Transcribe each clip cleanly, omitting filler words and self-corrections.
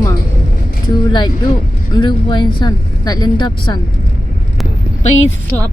kuma to like do rewind sun like lendap sun pengen slap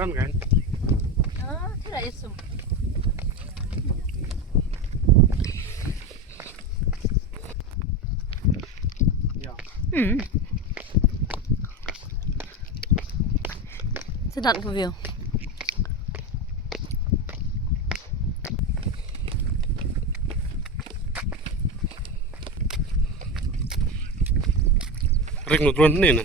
Kham kan? Tidak esok. Ya. Sedap ke view? Ring nut run ni na.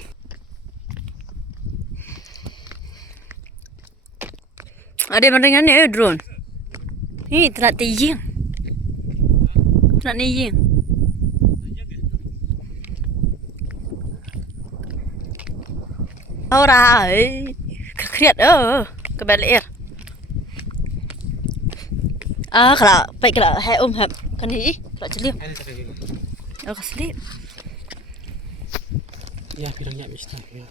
Ada mana ni drone? Ni tak tijing. Tak ni jing. Ora, kekriat kebalik. Kalau baik kalau hai hab kan ni kalau celim. Oh keselip. Ya, bilangnya mesti ya.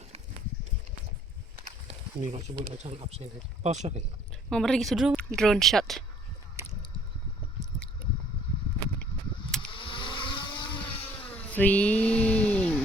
Ni nak sebut macam absen. Pause kan? Mau pergi sudu drone shot. Ring.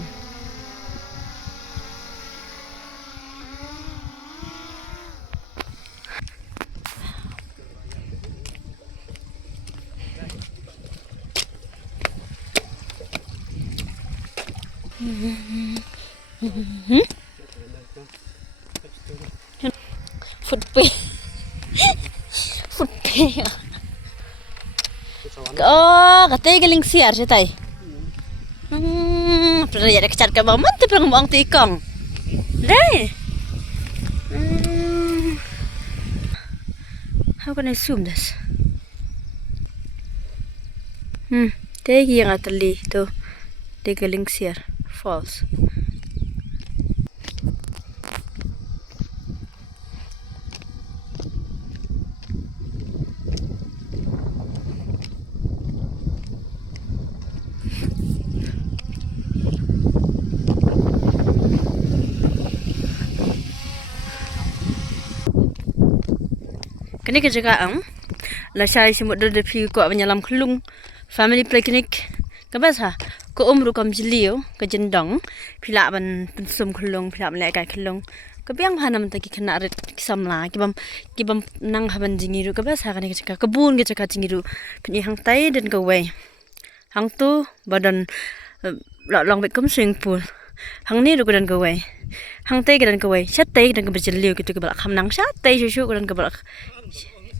Footpay. Footpay. Oh, katanya galing siar siya tay. Pero ya kecat ke bawah mantap yang buang tikang. Deh. How can I zoom this? Tegi yang atali tu. Dia galing siar. False. Kini kejagaan, lasai semut depi ko menyalam kelung, family picnic, kabas ha, ko umru kam jeliu, ke jendong, pilak ban pensum kelung, pilak melek kelung, kebiang hanam taki kena rit kisamla, kibam nang haban jingiru, kabas ha kini kejaga kebun kejaga jingiru, kini hang tai dan kawai, hang tu badan long bekum swimming pool, hang ni ruku dan kawai. Hang tay dan kawai, syat tay dan keberjeliu gitu ke belak hamnang syat tay susu dan ke belak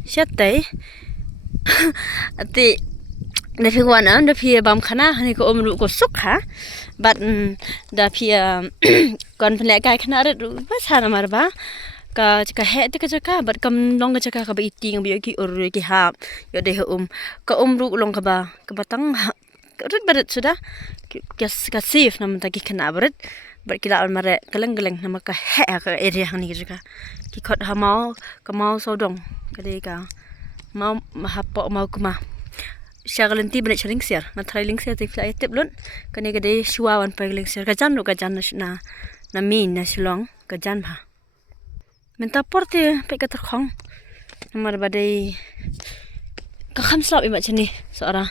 syat tay. Ati dapi wana dapi bam khana hani ko omru ko suk ha, but dapi kon pelak kai khana ret bas hana marba ka he te ka jaka but kam long ka jaka ka ba iting bi ki ur ki ha yo de ka omru long ka ba batang ret barat sudah ka safe nam ta ki khana barat berkila almare geleng-geleng nama ka he ka area hang ni juga ki khot ha mau ka mau sodong ka de ka mau mahapok mau kuma shagalenti bane chaling siar na trailing siar te fly tip lun ka ne ka de shuawan pa geling siar ka jan na min na silong ka jan bha menta porte pe ka terkhong namar badai ka kham slap i machani sora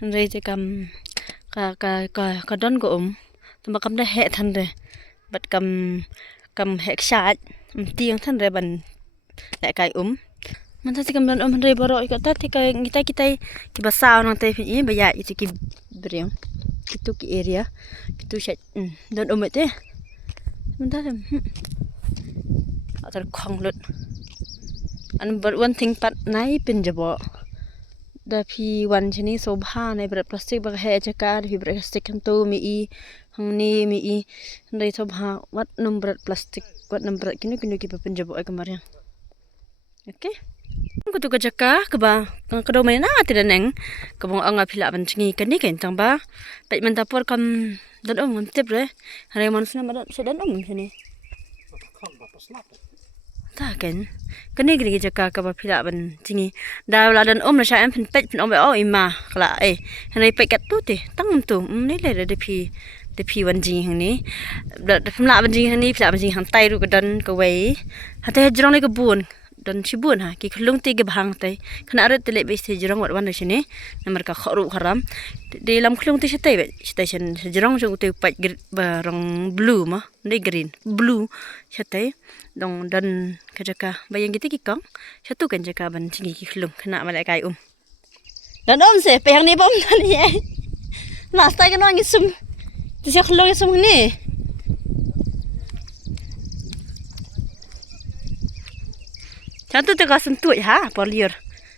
rei te kam ka don go tamba kam da he than re bat kam he shat tiang than re ban lại kai man ta kam ban re baro ka ta ti ka kita ki basa nang te fi ba ya itu ki brem itu ki area itu shat don te man ta atar khong lut An berwan tingpat nai pinjabo. Dapi wan sini sobha nai berat plastik bak he jaka dapi berat plastik kanto mi hangne mi ndai sobha wat num berat plastik wat num berat kinu ki pinjabo ai kemarin. Okay. Kutu ka jaka keba kado mai na tidak neng kebong anga pila bancingi kan ni kan tang ba baik mentapor kam dan tip re hari manusia madan sedan sini. Kham apa selap. Tak kan kini gini jaka kaba pila bancingi dah ladan la sya pen pet pen ima kala hari pet kat tu teh tang tu ni le depi bancingi hang ni dah pemla bancingi hang ni pila bancingi hang tai ru kedan ke wei hati jerong le kebun dan sibun ha ki khulung ti ge bhang tai khana arat tele be se jerong wat wan sini namar ka kharu kharam di lam khulung ti setai be station jerong jo te pat barang blue ma ni green blue setai dong dan ka jaka bayang kita ki kang satu kan jaka ban cingi ki khulung khana malai kai dan se pe hang ni bom dan ye nasta ke no ngisum ti se khulung ngisum ni Satu tu kau sentuh ha, poliur.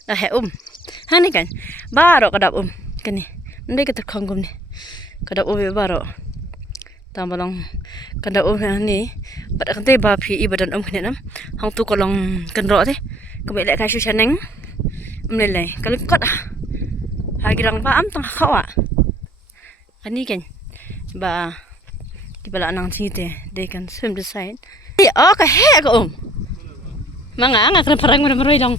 Dah hang ni kan, baru kadap kan ni. Nanti kita kongkom ni, kadap baru. Tambah long, kadap hang ni. Pada kan teh bapi ibadan kan ni nam. Hang tu kolong kendro teh, kembali lek kayu caneng. Melelai, kalau kot ah. Hagi rang ba am tang kau ah. Kan ni kan, ba. Kita nak nang sini teh, they can swim the side. Oh, kahek kau Manga kena perang meroy dong.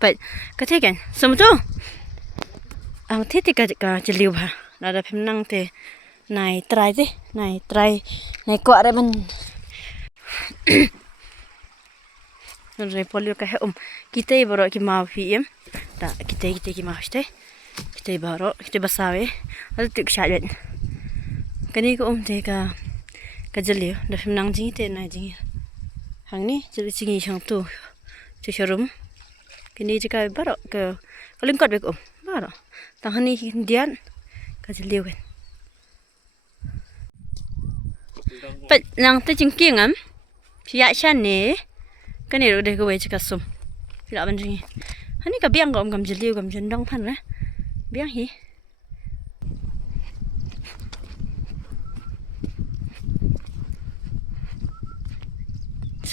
But katakan semua tu. Ang titi ka jeliu ba. Nada pemnang te nai try nai kuat re man. Nare poliur ka kita baru ki mau PM. Tak kita ki mau ste. Kita baru kita basawe. Ada tik syajat. Kani ko te ka kajeliu dah menang jingi te na jingi hang ni jadi jingi hang tu showroom kini jika baru ke kalingkot bek baru tang ni dian kajeliu kan pat nang te jingking am sia shan ni kani ro de ko we jika sum sila ban jingi hani ka biang gam jeliu gam jendong than na biang hi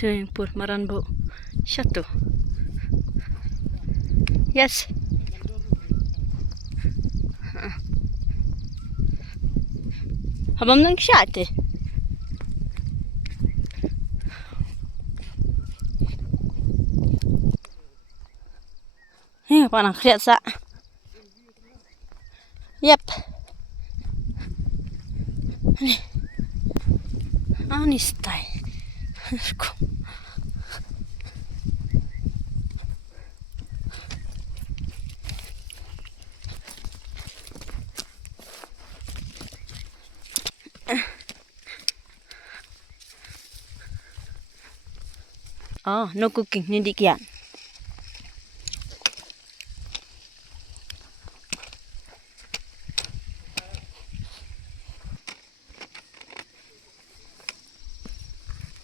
swimming pool maranbo satu yes habam nang syate apa nang kriat sa yep ani style Oh, no cooking, hindi kian.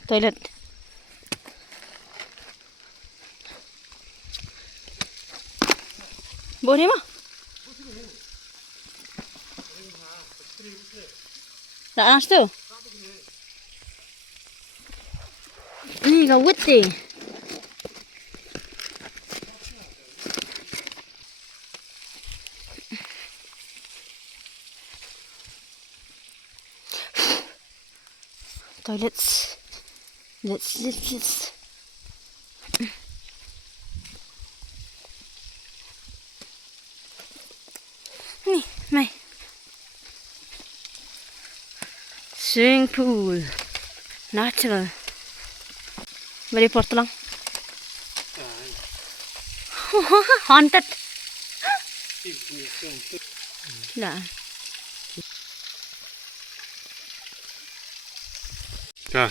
Toilet. Boleh mah? Tak nas tu. Ni kau wet toilets. Let's. Ni, mai. Swimming pool. Natural. Very portlang. Haunted. Nah. Ya.